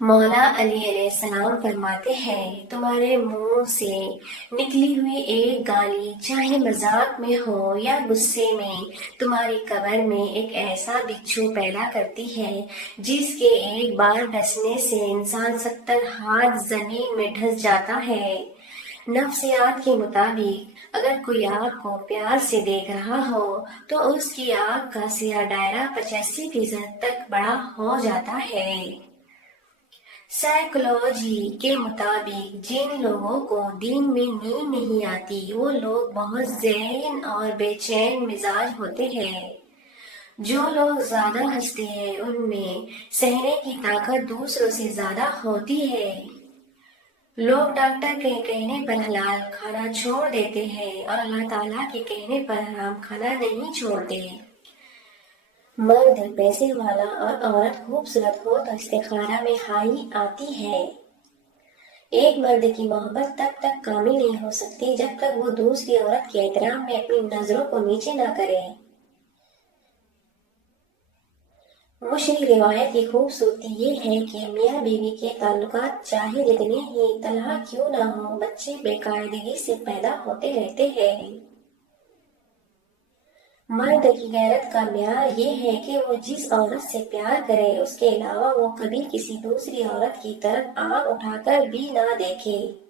مولا علی علیہ السلام فرماتے ہیں، تمہارے منہ سے نکلی ہوئی ایک گالی چاہے مذاق میں ہو یا غصے میں، تمہاری قبر میں ایک ایسا بچھو پیدا کرتی ہے جس کے ایک بار ڈسنے سے انسان 70 ہاتھ زمین میں ڈھس جاتا ہے۔ نفسیات کے مطابق اگر کوئی آگ کو پیار سے دیکھ رہا ہو تو اس کی آگ کا سیاہ دائرہ 85% تک بڑا ہو جاتا ہے۔ سائیکولوجی کے مطابق جن لوگوں کو دن میں نیند نہیں آتی وہ لوگ بہت ذہین اور بے چین مزاج ہوتے ہیں۔ جو لوگ زیادہ ہنستے ہیں ان میں سہنے کی طاقت دوسروں سے زیادہ ہوتی ہے۔ لوگ ڈاکٹر کے کہنے پر حلال کھانا چھوڑ دیتے ہیں اور اللہ تعالیٰ کے کہنے پر حرام کھانا نہیں چھوڑتے۔ مرد پیسے والا اور عورت خوبصورت ہو تو استخارہ میں ہائی آتی ہے۔ ایک مرد کی محبت تب تک کامل نہیں ہو سکتی جب تک وہ دوسری عورت کے احترام میں اپنی نظروں کو نیچے نہ کرے۔ مشرق روایت کی خوبصورتی یہ ہے کہ میاں بیوی کے تعلقات چاہے جتنے ہی تلخ کیوں نہ ہوں، بچے بے قاعدگی سے پیدا ہوتے رہتے ہیں۔ مرد کی غیرت کا معیار یہ ہے کہ وہ جس عورت سے پیار کرے اس کے علاوہ وہ کبھی کسی دوسری عورت کی طرف آنکھ اٹھا کر بھی نہ دیکھے۔